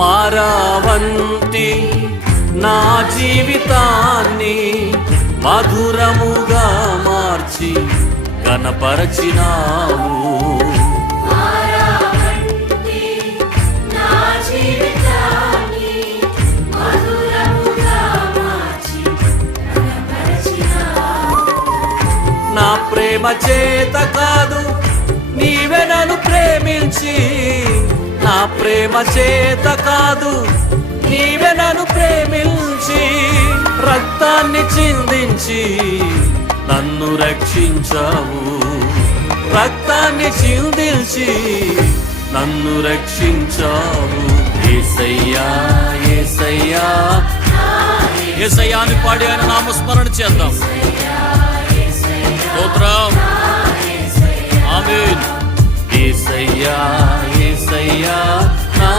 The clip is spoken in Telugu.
మారావంతి నా జీవితాన్ని మధురముగా మార్చి ఘనపరచినావు. నా ప్రేమ చేత కాదు నీవే నన్ను ప్రేమించి, నా ప్రేమ చేత కాదు నీవే నన్ను ప్రేమించి, రక్తాన్ని చిందించి నన్ను రక్షించావు. రక్తాన్ని చిందించి నన్ను రక్షించావు. యేసయ్యా యేసయ్యా యేసయ్యా అని పాడి ఆయన నామస్మరణ చేద్దాం. స్తోత్రం. ఆమేన్. యేసయ్యా యేసయ్యా